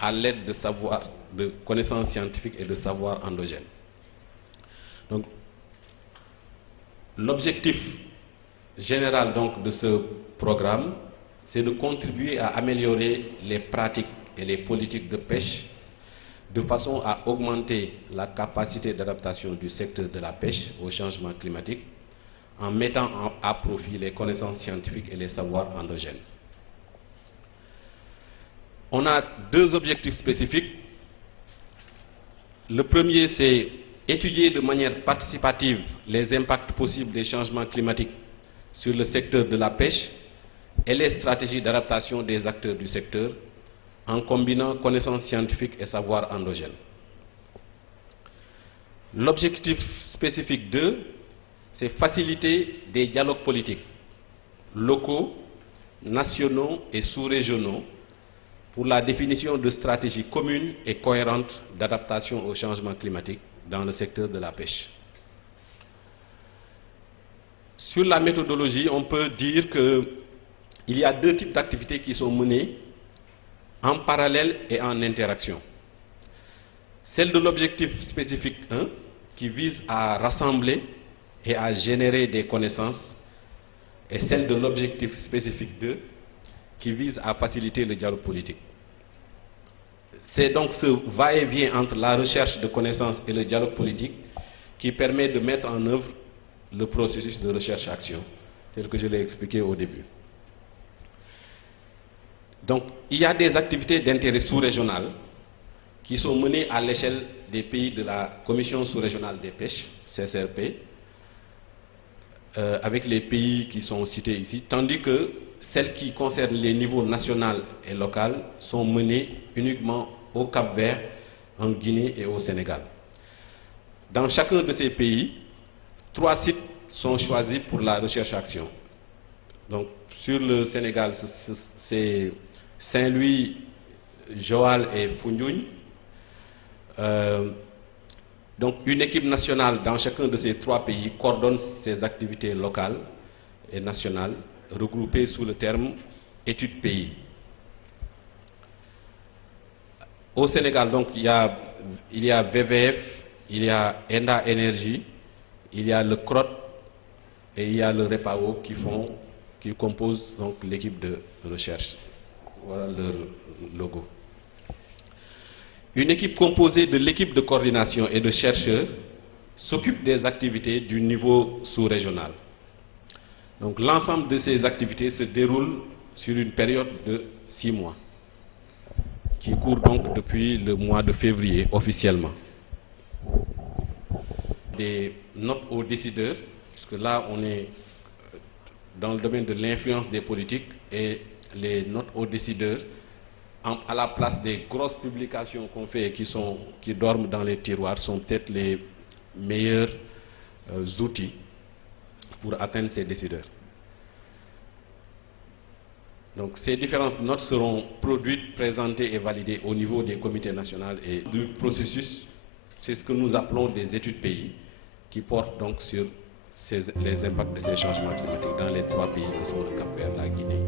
à l'aide de connaissances scientifiques et de savoirs endogènes. Donc, l'objectif général donc, de ce programme, c'est de contribuer à améliorer les pratiques et les politiques de pêche de façon à augmenter la capacité d'adaptation du secteur de la pêche au changement climatique en mettant à profit les connaissances scientifiques et les savoirs endogènes. On a deux objectifs spécifiques. Le premier, c'est étudier de manière participative les impacts possibles des changements climatiques sur le secteur de la pêche et les stratégies d'adaptation des acteurs du secteur en combinant connaissances scientifiques et savoirs endogènes. L'objectif spécifique 2, c'est faciliter des dialogues politiques locaux, nationaux et sous-régionaux pour la définition de stratégies communes et cohérentes d'adaptation au changement climatique dans le secteur de la pêche. Sur la méthodologie, on peut dire qu'il y a deux types d'activités qui sont menées en parallèle et en interaction. Celle de l'objectif spécifique 1, qui vise à rassembler et à générer des connaissances, et celle de l'objectif spécifique 2, qui vise à faciliter le dialogue politique. C'est donc ce va-et-vient entre la recherche de connaissances et le dialogue politique qui permet de mettre en œuvre le processus de recherche-action, tel que je l'ai expliqué au début. Donc, il y a des activités d'intérêt sous-régional qui sont menées à l'échelle des pays de la Commission sous-régionale des pêches, CSRP, avec les pays qui sont cités ici, tandis que celles qui concernent les niveaux national et local sont menées uniquement au Cap-Vert, en Guinée et au Sénégal. Dans chacun de ces pays, 3 sites sont choisis pour la recherche-action. Donc, sur le Sénégal, c'est Saint-Louis, Joal et Foundiougne. Donc, une équipe nationale dans chacun de ces 3 pays coordonne ces activités locales et nationales, regroupées sous le terme études pays. Au Sénégal, donc, il y a VVF, il y a ENDA Énergie, il y a le CROT et il y a le REPAO qui composent donc l'équipe de recherche. Voilà leur logo. Une équipe composée de l'équipe de coordination et de chercheurs s'occupe des activités du niveau sous-régional. Donc l'ensemble de ces activités se déroule sur une période de 6 mois, qui court donc depuis le mois de février officiellement. Des notes aux décideurs, puisque là on est dans le domaine de l'influence des politiques, et les notes aux décideurs, à la place des grosses publications qu'on fait et qui dorment dans les tiroirs, sont peut-être les meilleurs outils pour atteindre ces décideurs. Donc ces différentes notes seront produites, présentées et validées au niveau des comités nationaux et du processus. C'est ce que nous appelons des études pays, qui portent donc sur les impacts de ces changements climatiques dans les 3 pays qui sont le Cap-Vert, la Guinée